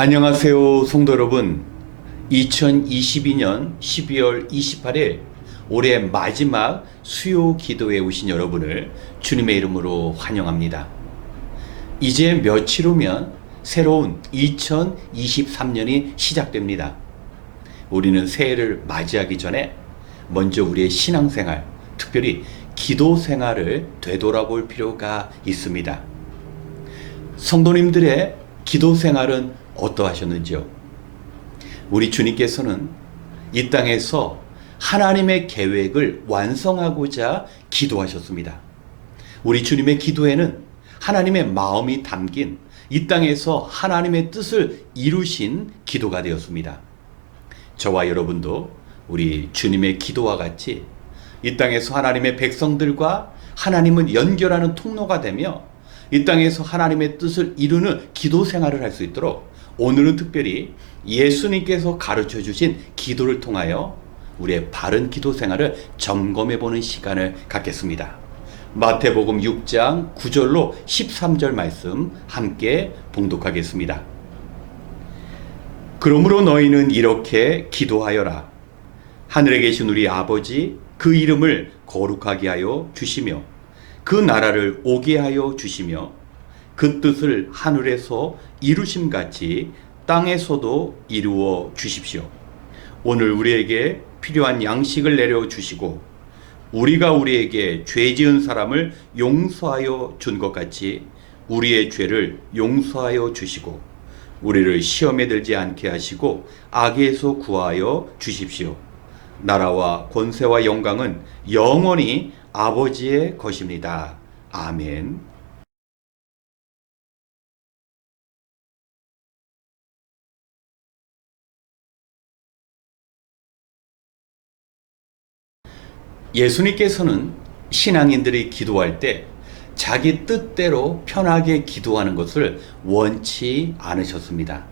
안녕하세요, 성도 여러분. 2022년 12월 28일 올해 마지막 수요 기도에 오신 여러분을 주님의 이름으로 환영합니다. 이제 며칠 후면 새로운 2023년이 시작됩니다. 우리는 새해를 맞이하기 전에 먼저 우리의 신앙생활, 특별히 기도 생활을 되돌아볼 필요가 있습니다. 성도님들의 기도 생활은 어떠하셨는지요? 우리 주님께서는 이 땅에서 하나님의 계획을 완성하고자 기도하셨습니다. 우리 주님의 기도에는 하나님의 마음이 담긴 이 땅에서 하나님의 뜻을 이루신 기도가 되었습니다. 저와 여러분도 우리 주님의 기도와 같이 이 땅에서 하나님의 백성들과 하나님을 연결하는 통로가 되며 이 땅에서 하나님의 뜻을 이루는 기도 생활을 할 수 있도록 오늘은 특별히 예수님께서 가르쳐 주신 기도를 통하여 우리의 바른 기도 생활을 점검해 보는 시간을 갖겠습니다. 마태복음 6장 9절로 13절 말씀 함께 봉독하겠습니다. 그러므로 너희는 이렇게 기도하여라. 하늘에 계신 우리 아버지, 그 이름을 거룩하게 하여 주시며 그 나라를 오게 하여 주시며 그 뜻을 하늘에서 이루심같이 땅에서도 이루어 주십시오. 오늘 우리에게 필요한 양식을 내려 주시고 우리가 우리에게 죄 지은 사람을 용서하여 준 것 같이 우리의 죄를 용서하여 주시고 우리를 시험에 들지 않게 하시고 악에서 구하여 주십시오. 나라와 권세와 영광은 영원히 아버지의 것입니다. 아멘. 예수님께서는 신앙인들이 기도할 때 자기 뜻대로 편하게 기도하는 것을 원치 않으셨습니다.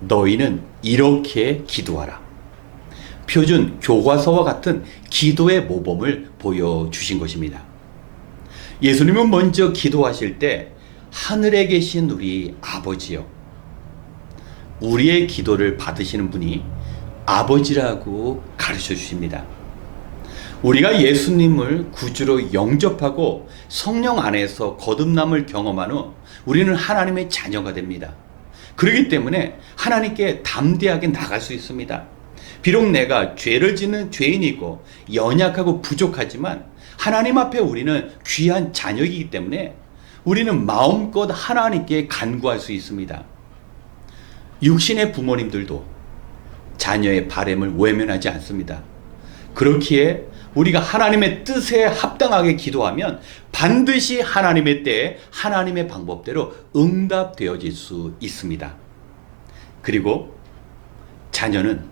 너희는 이렇게 기도하라. 표준 교과서와 같은 기도의 모범을 보여주신 것입니다. 예수님은 먼저 기도하실 때 하늘에 계신 우리 아버지요. 우리의 기도를 받으시는 분이 아버지라고 가르쳐 주십니다. 우리가 예수님을 구주로 영접하고 성령 안에서 거듭남을 경험한 후 우리는 하나님의 자녀가 됩니다. 그렇기 때문에 하나님께 담대하게 나갈 수 있습니다. 비록 내가 죄를 짓는 죄인이고 연약하고 부족하지만 하나님 앞에 우리는 귀한 자녀이기 때문에 우리는 마음껏 하나님께 간구할 수 있습니다. 육신의 부모님들도 자녀의 바람을 외면하지 않습니다. 그렇기에 우리가 하나님의 뜻에 합당하게 기도하면 반드시 하나님의 때에 하나님의 방법대로 응답되어질 수 있습니다. 그리고 자녀는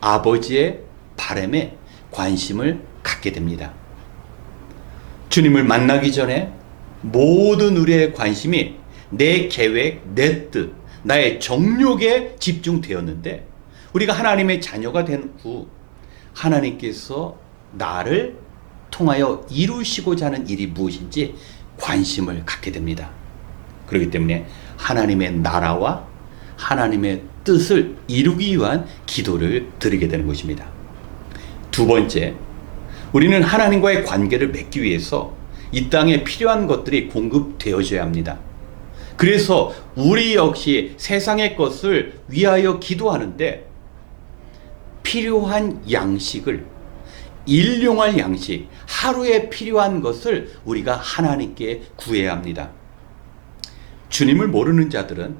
아버지의 바람에 관심을 갖게 됩니다. 주님을 만나기 전에 모든 우리의 관심이 내 계획, 내 뜻, 나의 정욕에 집중되었는데 우리가 하나님의 자녀가 된 후 하나님께서 나를 통하여 이루시고자 하는 일이 무엇인지 관심을 갖게 됩니다. 그렇기 때문에 하나님의 나라와 하나님의 뜻을 이루기 위한 기도를 드리게 되는 것입니다. 두 번째, 우리는 하나님과의 관계를 맺기 위해서 이 땅에 필요한 것들이 공급되어져야 합니다. 그래서 우리 역시 세상의 것을 위하여 기도하는데 필요한 양식을, 일용할 양식, 하루에 필요한 것을 우리가 하나님께 구해야 합니다. 주님을 모르는 자들은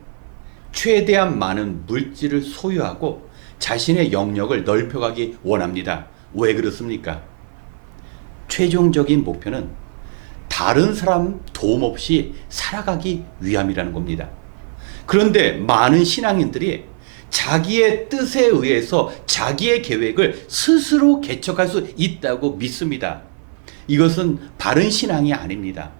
최대한 많은 물질을 소유하고 자신의 영역을 넓혀가기 원합니다. 왜 그렇습니까? 최종적인 목표는 다른 사람 도움 없이 살아가기 위함이라는 겁니다. 그런데 많은 신앙인들이 자기의 뜻에 의해서 자기의 계획을 스스로 개척할 수 있다고 믿습니다. 이것은 바른 신앙이 아닙니다.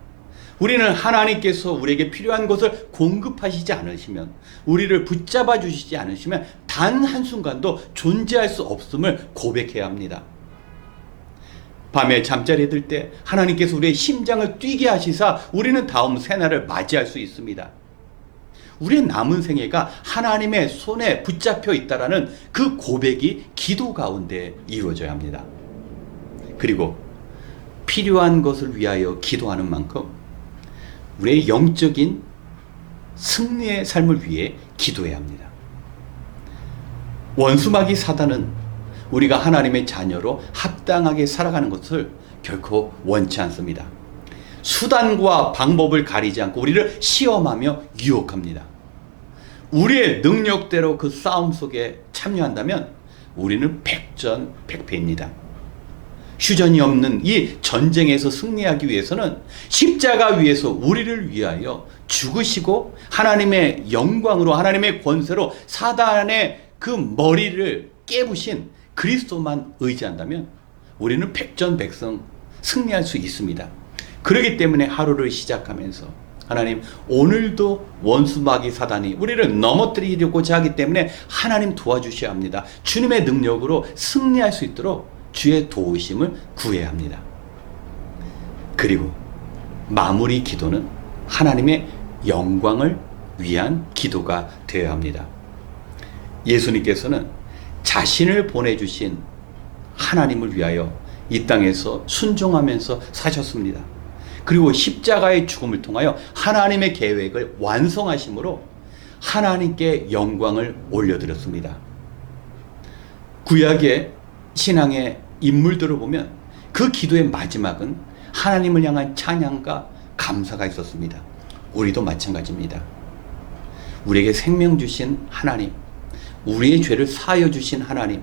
우리는 하나님께서 우리에게 필요한 것을 공급하시지 않으시면, 우리를 붙잡아 주시지 않으시면 단 한순간도 존재할 수 없음을 고백해야 합니다. 밤에 잠자리에 들 때 하나님께서 우리의 심장을 뛰게 하시사 우리는 다음 새날을 맞이할 수 있습니다. 우리의 남은 생애가 하나님의 손에 붙잡혀 있다라는 그 고백이 기도 가운데 이루어져야 합니다. 그리고 필요한 것을 위하여 기도하는 만큼 우리의 영적인 승리의 삶을 위해 기도해야 합니다. 원수마귀 사단은 우리가 하나님의 자녀로 합당하게 살아가는 것을 결코 원치 않습니다. 수단과 방법을 가리지 않고 우리를 시험하며 유혹합니다. 우리의 능력대로 그 싸움 속에 참여한다면 우리는 백전백패입니다. 휴전이 없는 이 전쟁에서 승리하기 위해서는 십자가 위에서 우리를 위하여 죽으시고 하나님의 영광으로, 하나님의 권세로 사단의 그 머리를 깨부신 그리스도만 의지한다면 우리는 백전백승 승리할 수 있습니다. 그렇기 때문에 하루를 시작하면서 하나님, 오늘도 원수마귀 사단이 우리를 넘어뜨리려고자 하기 때문에 하나님 도와주셔야 합니다. 주님의 능력으로 승리할 수 있도록 주의 도우심을 구해야 합니다. 그리고 마무리 기도는 하나님의 영광을 위한 기도가 되어야 합니다. 예수님께서는 자신을 보내주신 하나님을 위하여 이 땅에서 순종하면서 사셨습니다. 그리고 십자가의 죽음을 통하여 하나님의 계획을 완성하심으로 하나님께 영광을 올려드렸습니다. 구약의 신앙의 인물들을 보면 그 기도의 마지막은 하나님을 향한 찬양과 감사가 있었습니다. 우리도 마찬가지입니다. 우리에게 생명 주신 하나님, 우리의 죄를 사하여 주신 하나님,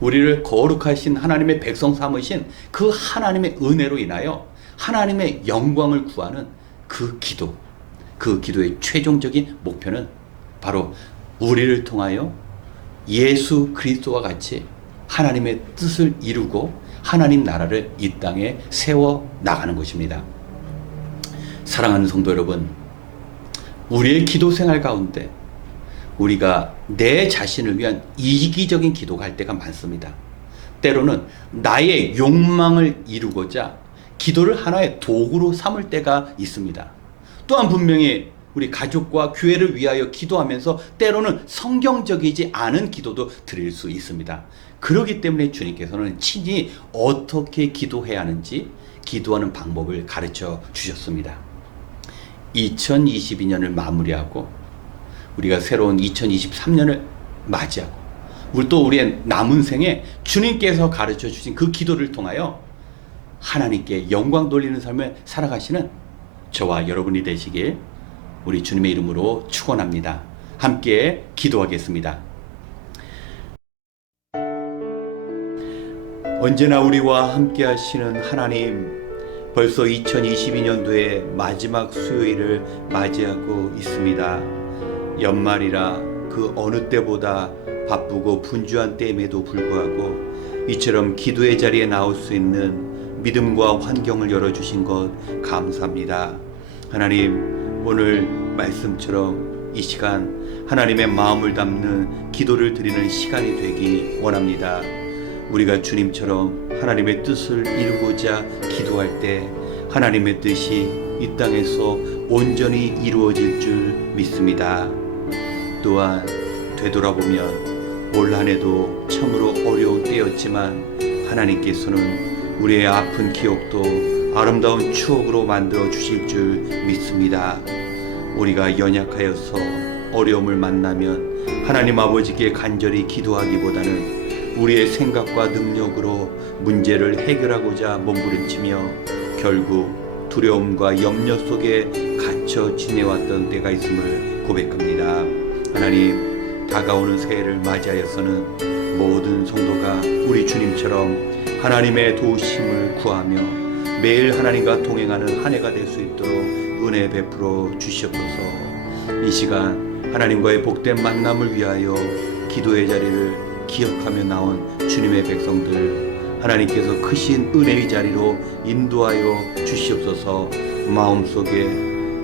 우리를 거룩하신 하나님의 백성 삼으신 그 하나님의 은혜로 인하여 하나님의 영광을 구하는 그 기도, 그 기도의 최종적인 목표는 바로 우리를 통하여 예수 그리스도와 같이 하나님의 뜻을 이루고 하나님 나라를 이 땅에 세워 나가는 것입니다. 사랑하는 성도 여러분, 우리의 기도 생활 가운데 우리가 내 자신을 위한 이기적인 기도가 할 때가 많습니다. 때로는 나의 욕망을 이루고자 기도를 하나의 도구로 삼을 때가 있습니다. 또한 분명히 우리 가족과 교회를 위하여 기도하면서 때로는 성경적이지 않은 기도도 드릴 수 있습니다. 그렇기 때문에 주님께서는 친히 어떻게 기도해야 하는지 기도하는 방법을 가르쳐 주셨습니다. 2022년을 마무리하고 우리가 새로운 2023년을 맞이하고 또 우리의 남은 생에 주님께서 가르쳐 주신 그 기도를 통하여 하나님께 영광 돌리는 삶을 살아가시는 저와 여러분이 되시길 우리 주님의 이름으로 축원합니다. 함께 기도하겠습니다. 언제나 우리와 함께 하시는 하나님, 벌써 2022년도의 마지막 수요일을 맞이하고 있습니다. 연말이라 그 어느 때보다 바쁘고 분주한 때임에도 불구하고 이처럼 기도의 자리에 나올 수 있는 믿음과 환경을 열어주신 것 감사합니다. 하나님, 오늘 말씀처럼 이 시간 하나님의 마음을 담는 기도를 드리는 시간이 되기 원합니다. 우리가 주님처럼 하나님의 뜻을 이루고자 기도할 때 하나님의 뜻이 이 땅에서 온전히 이루어질 줄 믿습니다. 또한 되돌아보면 올 한 해도 참으로 어려운 때였지만 하나님께서는 우리의 아픈 기억도 아름다운 추억으로 만들어 주실 줄 믿습니다. 우리가 연약하여서 어려움을 만나면 하나님 아버지께 간절히 기도하기보다는 우리의 생각과 능력으로 문제를 해결하고자 몸부림치며 결국 두려움과 염려 속에 갇혀 지내왔던 때가 있음을 고백합니다. 하나님, 다가오는 새해를 맞이하여서는 모든 성도가 우리 주님처럼 하나님의 도우심을 구하며 매일 하나님과 동행하는 한 해가 될 수 있도록 은혜 베풀어 주시옵소서. 이 시간 하나님과의 복된 만남을 위하여 기도의 자리를 기억하며 나온 주님의 백성들, 하나님께서 크신 은혜의 자리로 인도하여 주시옵소서. 마음속에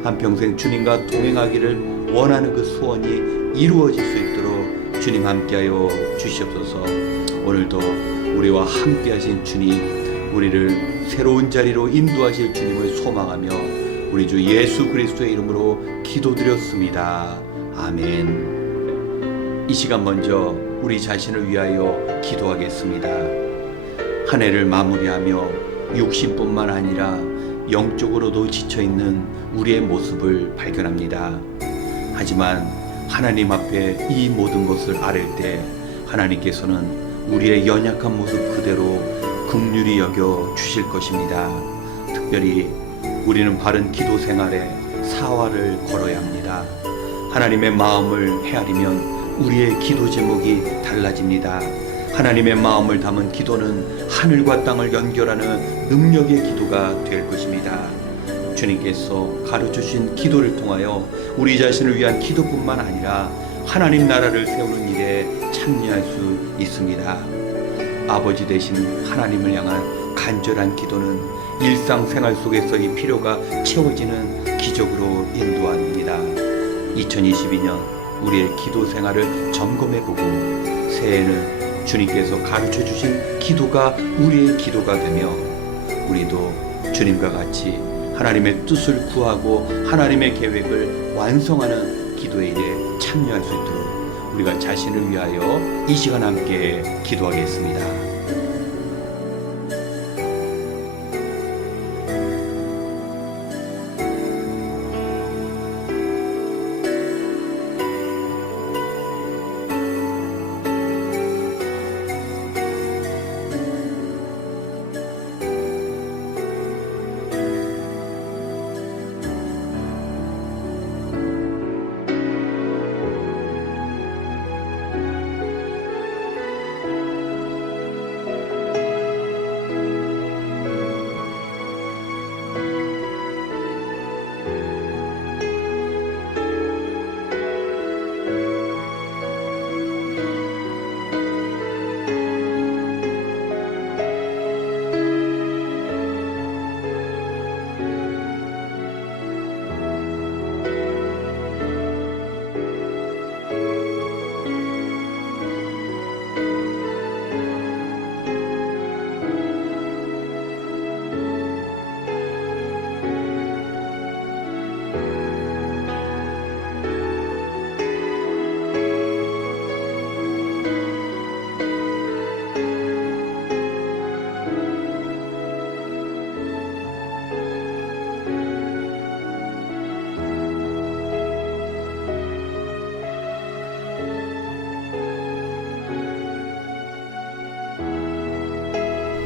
한평생 주님과 동행하기를 원하는 그 소원이 이루어질 수 있도록 주님 함께하여 주시옵소서. 오늘도 우리와 함께하신 주님, 우리를 새로운 자리로 인도하실 주님을 소망하며 우리 주 예수 그리스도의 이름으로 기도드렸습니다. 아멘. 이 시간 먼저 우리 자신을 위하여 기도하겠습니다. 한 해를 마무리하며 육신뿐만 아니라 영적으로도 지쳐있는 우리의 모습을 발견합니다. 하지만 하나님 앞에 이 모든 것을 아뢰 때 하나님께서는 우리의 연약한 모습 그대로 긍휼히 여겨 주실 것입니다. 특별히 우리는 바른 기도 생활에 사활을 걸어야 합니다. 하나님의 마음을 헤아리면 우리의 기도 제목이 달라집니다. 하나님의 마음을 담은 기도는 하늘과 땅을 연결하는 능력의 기도가 될 것입니다. 주님께서 가르쳐주신 기도를 통하여 우리 자신을 위한 기도뿐만 아니라 하나님 나라를 세우는 일에 참여할 수 있습니다. 아버지 되신 하나님을 향한 간절한 기도는 일상생활 속에서의 필요가 채워지는 기적으로 인도합니다. 2022년 우리의 기도 생활을 점검해보고 새해에는 주님께서 가르쳐주신 기도가 우리의 기도가 되며 우리도 주님과 같이 하나님의 뜻을 구하고 하나님의 계획을 완성하는 기도의 일에 참여할 수 있도록 우리가 자신을 위하여 이 시간 함께 기도하겠습니다.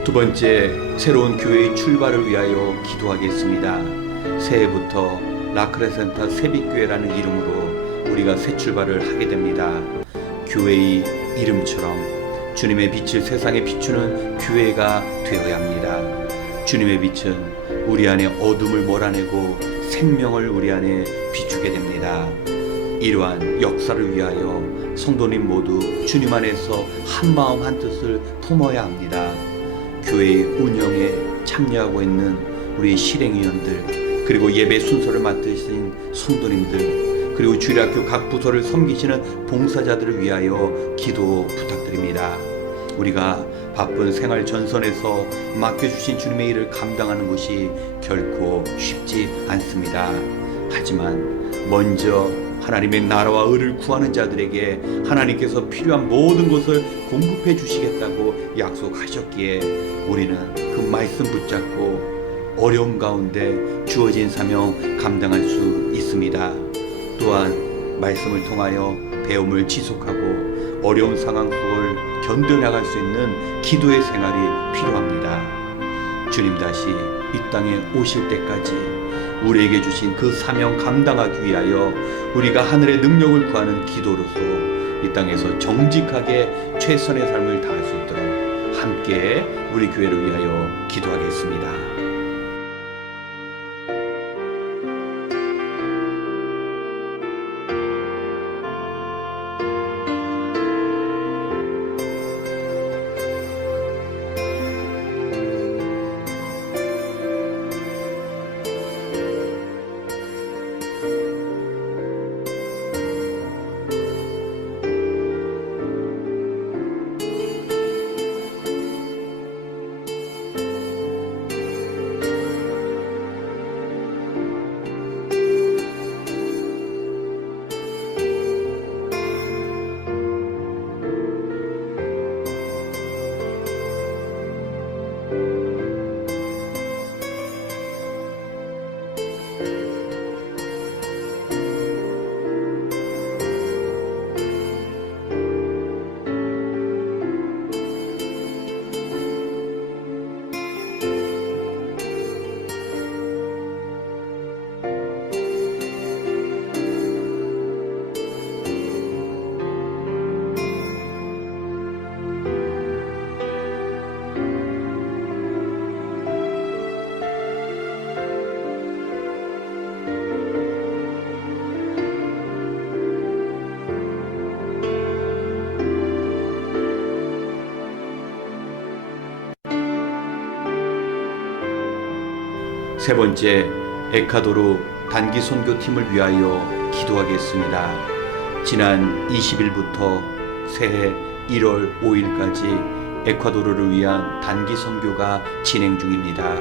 두 번째, 새로운 교회의 출발을 위하여 기도하겠습니다. 새해부터 라크레센타 세빛교회라는 이름으로 우리가 새 출발을 하게 됩니다. 교회의 이름처럼 주님의 빛을 세상에 비추는 교회가 되어야 합니다. 주님의 빛은 우리 안에 어둠을 몰아내고 생명을 우리 안에 비추게 됩니다. 이러한 역사를 위하여 성도님 모두 주님 안에서 한마음 한뜻을 품어야 합니다. 교회의 운영에 참여하고 있는 우리 실행위원들, 그리고 예배 순서를 맡으신 성도님들, 그리고 주일학교 각 부서를 섬기시는 봉사자들을 위하여 기도 부탁드립니다. 우리가 바쁜 생활 전선에서 맡겨주신 주님의 일을 감당하는 것이 결코 쉽지 않습니다. 하지만 먼저 하나님의 나라와 의를 구하는 자들에게 하나님께서 필요한 모든 것을 공급해 주시겠다고 약속하셨기에 우리는 그 말씀 붙잡고 어려움 가운데 주어진 사명 감당할 수 있습니다. 또한 말씀을 통하여 배움을 지속하고 어려운 상황 속을 견뎌나갈 수 있는 기도의 생활이 필요합니다. 주님 다시 이 땅에 오실 때까지 우리에게 주신 그 사명 감당하기 위하여 우리가 하늘의 능력을 구하는 기도로서 이 땅에서 정직하게 최선의 삶을 다할 수 있도록 함께 우리 교회를 위하여 기도하겠습니다. 세 번째, 에콰도르 단기 선교팀을 위하여 기도하겠습니다. 지난 20일부터 새해 1월 5일까지 에콰도르를 위한 단기 선교가 진행 중입니다.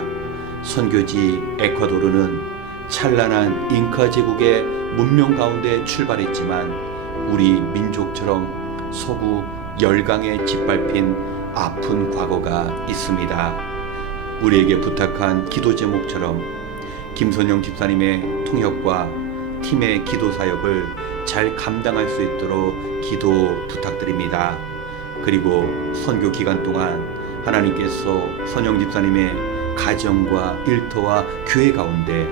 선교지 에콰도르는 찬란한 잉카 제국의 문명 가운데 출발했지만 우리 민족처럼 서구 열강에 짓밟힌 아픈 과거가 있습니다. 우리에게 부탁한 기도 제목처럼 김선영 집사님의 통역과 팀의 기도 사역을 잘 감당할 수 있도록 기도 부탁드립니다. 그리고 선교 기간 동안 하나님께서 선영 집사님의 가정과 일터와 교회 가운데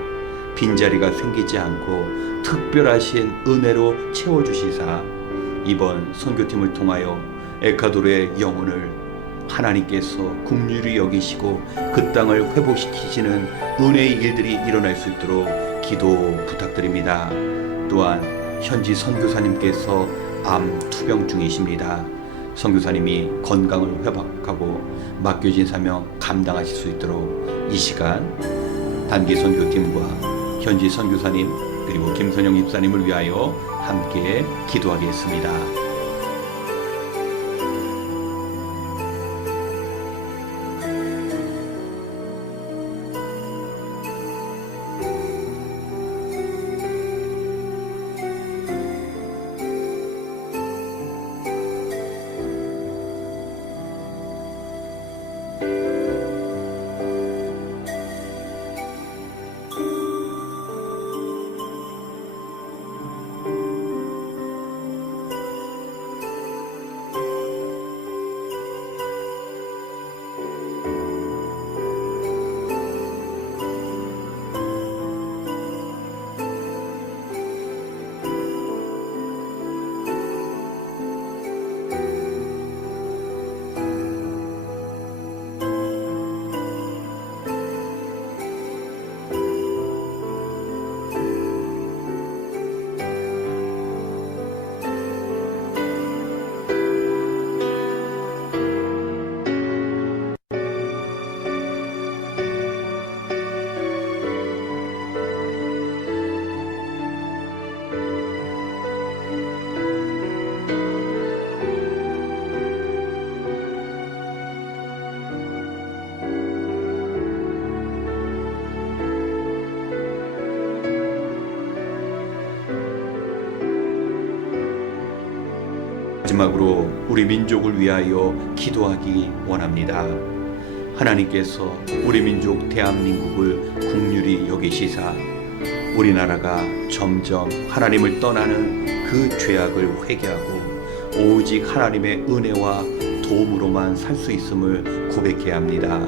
빈자리가 생기지 않고 특별하신 은혜로 채워주시사 이번 선교팀을 통하여 에콰도르의 영혼을 하나님께서 긍휼히 여기시고 그 땅을 회복시키시는 은혜의 일들이 일어날 수 있도록 기도 부탁드립니다. 또한 현지 선교사님께서 암 투병 중이십니다. 선교사님이 건강을 회복하고 맡겨진 사명 감당하실 수 있도록 이 시간 단기 선교팀과 현지 선교사님 그리고 김선영 집사님을 위하여 함께 기도하겠습니다. 마지막으로 우리 민족을 위하여 기도하기 원합니다. 하나님께서 우리 민족 대한민국을 긍휼히 여기시사 우리나라가 점점 하나님을 떠나는 그 죄악을 회개하고 오직 하나님의 은혜와 도움으로만 살 수 있음을 고백해야 합니다.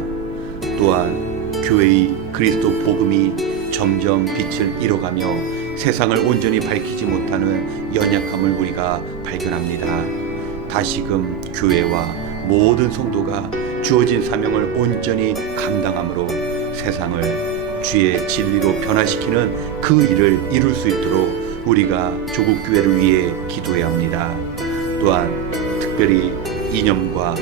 또한 교회의 그리스도 복음이 점점 빛을 잃어가며 세상을 온전히 밝히지 못하는 연약함을 우리가 발견합니다. 다시금 교회와 모든 성도가 주어진 사명을 온전히 감당함으로 세상을 주의 진리로 변화시키는 그 일을 이룰 수 있도록 우리가 조국 교회를 위해 기도해야 합니다. 또한 특별히 이념과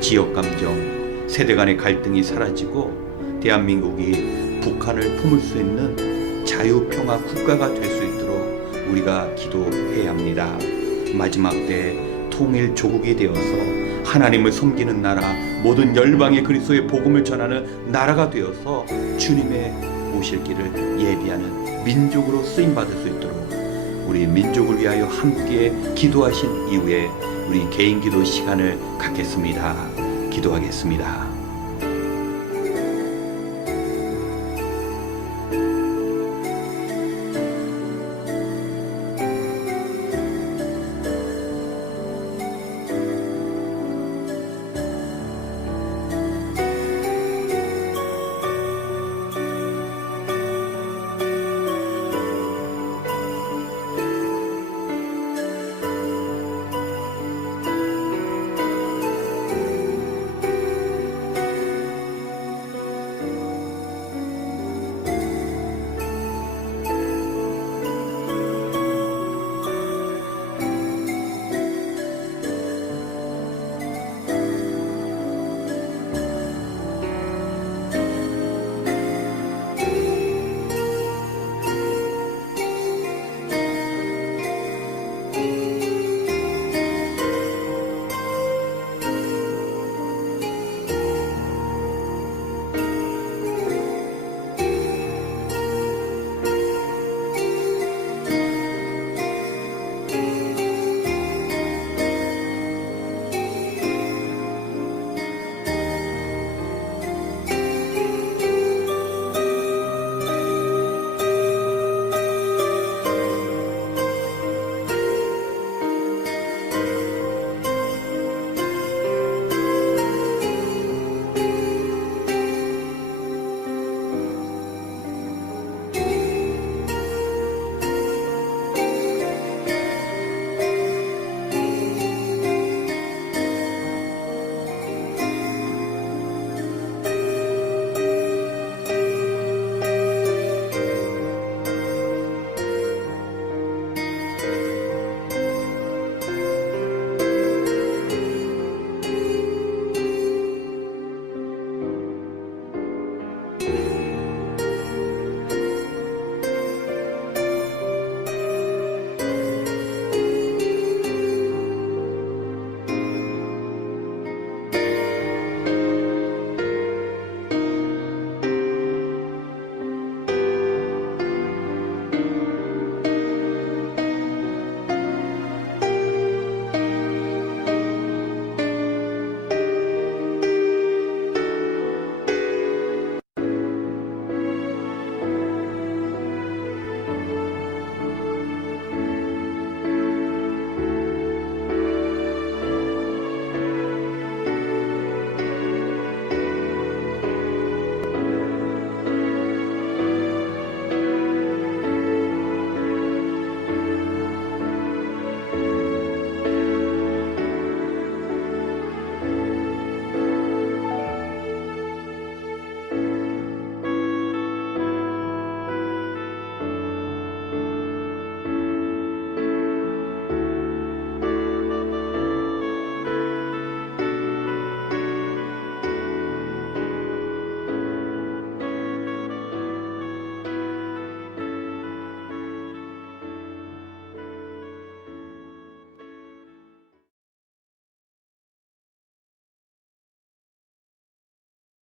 지역 감정, 세대 간의 갈등이 사라지고 대한민국이 북한을 품을 수 있는 자유평화 국가가 될 수 있도록 우리가 기도해야 합니다. 마지막 때 통일 조국이 되어서 하나님을 섬기는 나라, 모든 열방의 그리스도의 복음을 전하는 나라가 되어서 주님의 오실 길을 예비하는 민족으로 쓰임받을 수 있도록 우리 민족을 위하여 함께 기도하신 이후에 우리 개인 기도 시간을 갖겠습니다. 기도하겠습니다.